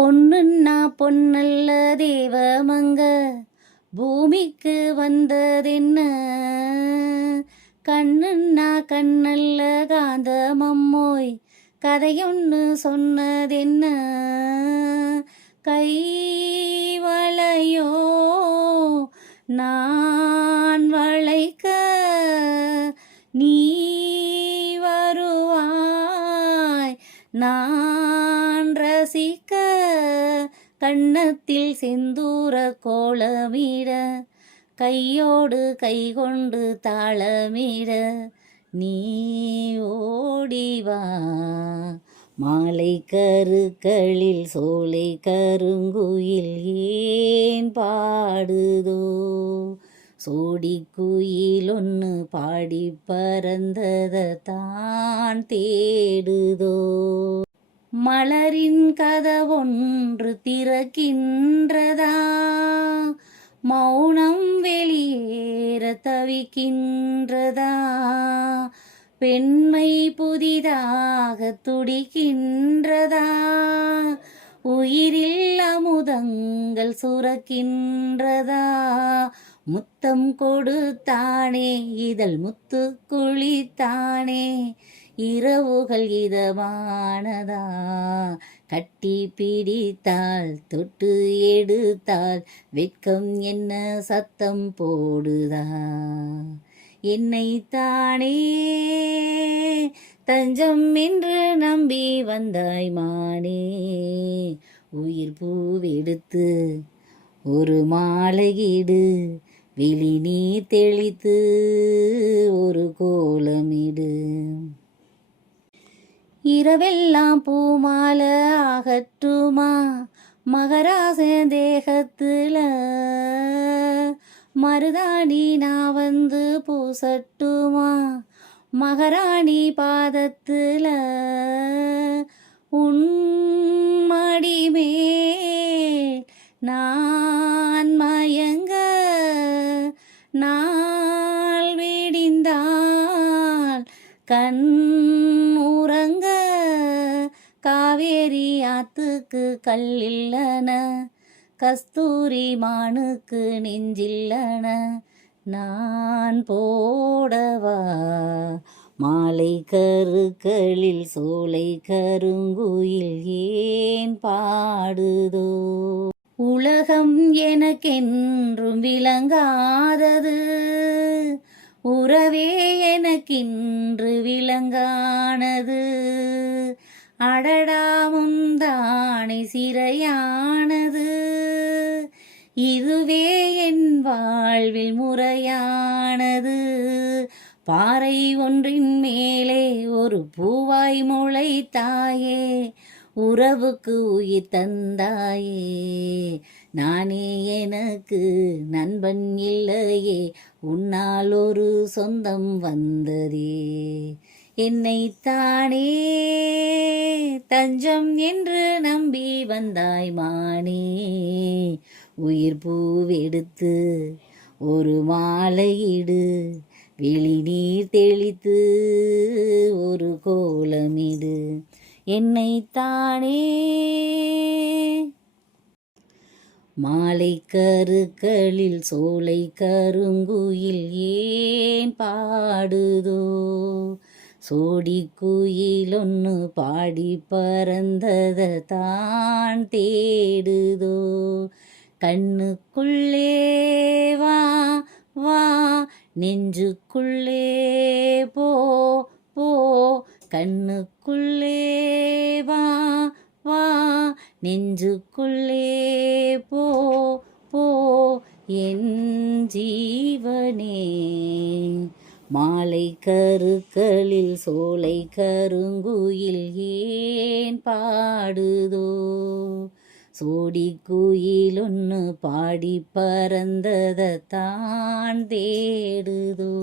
பொண்ணுன்னா பொன்னல்ல தேவமங்க பூமிக்கு வந்ததென்ன? கண்ணுன்னா கண்ணல்ல காந்தமம்மோய். கதையொன்று சொன்னதென்ன? கை வளையோ? நான் வளைக்க நீ வருவாய். நான் ரசிக்க கண்ணத்தில் செந்தூர கோலமிட கையோடு கை கொண்டு தாளமிட நீ ஓடிவா மாலை கருக்களில் சோலை கருங்குயில் ஏன் பாடுதோ? சோடி குயில் ஒன்று பாடி பறந்தத தான் தேடுதோ? மலரின் கதவொன்று திறக்கின்றதா? மௌனம் வெளியேற தவிக்கின்றதா? பெண்மை புதிதாக துடிக்கின்றதா? உயிரில் அமுதங்கள் சுரக்கின்றதா? முத்தம் கொடுத்தானே இதழ் முத்து குளித்தானே இரவுகள் இதமானதா? கட்டி பிடித்தால் தொட்டு எடுத்தால் வெட்கம் என்ன சத்தம் போடுதா? என்னை தானே தஞ்சம் என்று நம்பி வந்தாய் மானே. உயிர் பூவெடுத்து ஒரு மாலையீடு வெளி நீர் தெளித்து இரவெல்லாம் பூமால ஆகட்டுமா மகராச தேகத்துல மருதாணி நான் வந்து பூசட்டுமா? மகராணி பாதத்துல உன் மடிமே நான் மயங்க நாள் விடிந்தால் கண் காவேரி ஆத்துக்கு கல்லில்லன கஸ்தூரி மானுக்கு நெஞ்சில்லன நான் போடவா? மாலை கருக்களில் சோலை கருங்குயில் ஏன் பாடுதோ? உலகம் எனக்கென்றும் விளங்காதது உறவே எனக்கின்று விளங்கா அடடா முந்தானை சிறையானது. இதுவே என் வாழ்வில் முறையானது. பாறை ஒன்றின் மேலே ஒரு பூவாய் முளைத்தாயே. உறவுக்கு உயிர் தந்தாயே. நானே எனக்கு நண்பன் இல்லையே. உன்னால் ஒரு சொந்தம் வந்ததே. என்னைத்தானே தஞ்சம் என்று நம்பி வந்தாய் மானே. உயிர் பூவெடுத்து ஒரு மாலையிடு வெளிநீர் தெளித்து ஒரு கோலமிடு என்னைத்தானே மாலை கருக்களில் சோலை கருங்குயில் ஏன் பாடுதோ? சோடி குயிலொன்னு பாடி பறந்தத தான் தேடுதோ. கண்ணுக்குள்ளே வா வா நெஞ்சுக்குள்ளே போ போ. கண்ணுக்குள்ளே வா வா நெஞ்சுக்குள்ளே போ போ. என் ஜீவனே. மாலை கருக்களில் சோலை கருங்குயில் ஏன் பாடுதோ? சோடி குயில் ஒன்று பாடி பறந்ததை தான் தேடுதோ?